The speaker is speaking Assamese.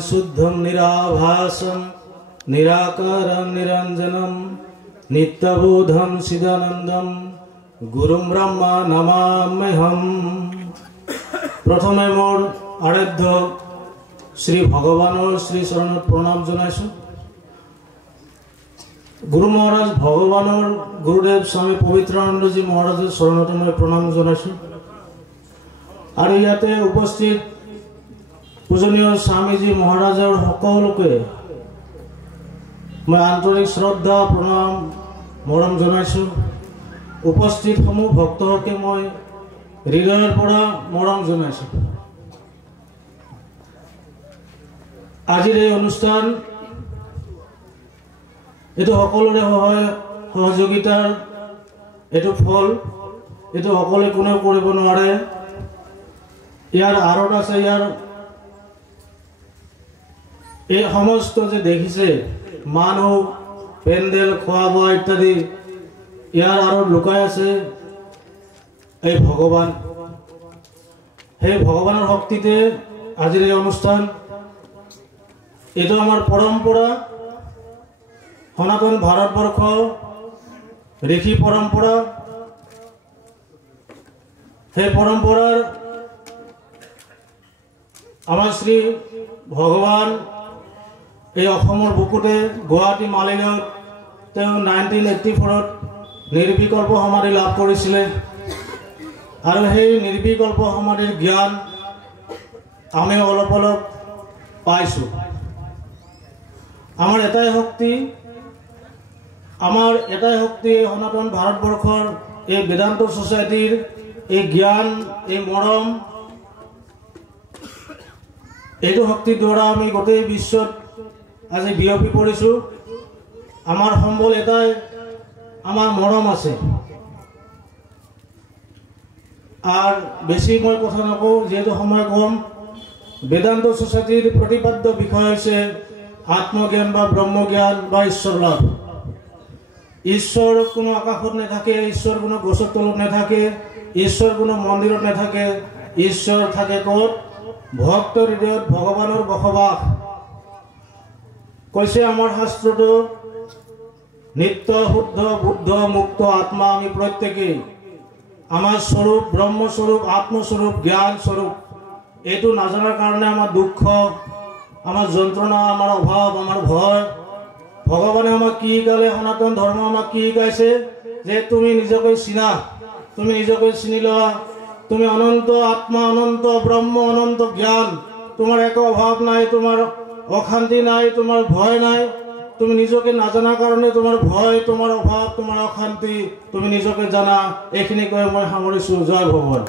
शुद्धं निराभासं निराकारं निरंजनं नित्यबोधं चिदानंदं गुरुं ब्रह्मा नमाम्यहम्। प्रथमे मोर आराध्य श्री भगवानर श्री चरणत प्रणाम जनाइছো। गुरु महाराज भगवानर गुरुदेव स्वामी पवित्रानंद जी महाराजर चरणत मैं प्रणाम जनाइছো। और इते उपस्थित पूजनीय स्वामीजी महाराजर सकलोके मैं आंतरिक श्रद्धा प्रणाम मरम जनाइছো। उपस्थित समूह भक्तके मैं हृदयर परा मरम जनाइছো। आजिर এই অনুষ্ঠান एटु सकलोरे सहयोगितार एटु फल एटु सकले कोनेও কৰিব নোৱাৰে। यार आरोप আছে यार এই সমস্ত যে দেখিছে মানুহ পেন্ডেল খোৱা বোৱা ইত্যাদি ইয়াৰ আৰত লুকাই আছে এই ভগৱান। সেই ভগৱানৰ শক্তিতে আজিৰ এই অনুষ্ঠান। এটা আমার परम्परा सनातन भारतवर्ष ऋषि परम्परा। সেই परम्परार आमार श्री भगवान এই অসমৰ বুকুতে গুৱাহাটী মালিগাঁৱত 1984 নিৰ্বিকল্প সমাধি লাভ কৰিছিলে। আৰু সেই নিৰ্বিকল্প সমাধিৰ জ্ঞান আমি অলপ অলপ পাইছো। आमार एटाई शक्ति सनातन भारतवर्षर এই वेदांत सोसाइटीर এই ज्ञान এই मरम এইটো शक्तिर द्वारा आमी गोटे विश्वत आज बियपी परिছো। आमार सम्बल एटाई आमार मरम आछे। और बेसि मैं कथा नकওঁ जेहेतु समय कम। वेदांत सोसाइटीर प्रतिपाद्य विषय होइছে आत्मज्ञान बा ब्रह्मज्ञान बा ईश्वर लाभ। ईश्वर कोनो आकाशत नाथाके, ईश्वर कोनो गछर तलत नाथाके, ईश्वर कोनो मंदिरत नाथाके। ईश्वर थाके कत? भक्तर हृदयत भगवानर बसबास। कैसे आमार शास्त्रतो नित्य शुद्ध बुद्ध मुक्त आत्मा आमी प्रत्येके आमार स्वरूप ब्रह्मस्वरूप आत्मस्वरूप ज्ञान स्वरूप एटु नाजानार कारणे आमार दुख आमार जंत्रणा आमार अभाव आमार भय। भगवाने आमाक कि शिकाले सनातन धर्म आमाक कि शिकाइছে जे तुमी निजके चिना, तुमी निजके चिनि लोৱা। तुमी अनंत आत्मा अनंत ब्रह्म अनंत ज्ञान। तुम्हार एक अभाव नाई, तुम्हार अशांति नाई, तुम्हार भय नाई। तुमी निजके नाजाना कारणे तुम्हार भय तुम्हार अभाव तुम्हार अशांति तुमी निजके जाना। एखिनि কৈ মই সামৰিছো। जय भगवान।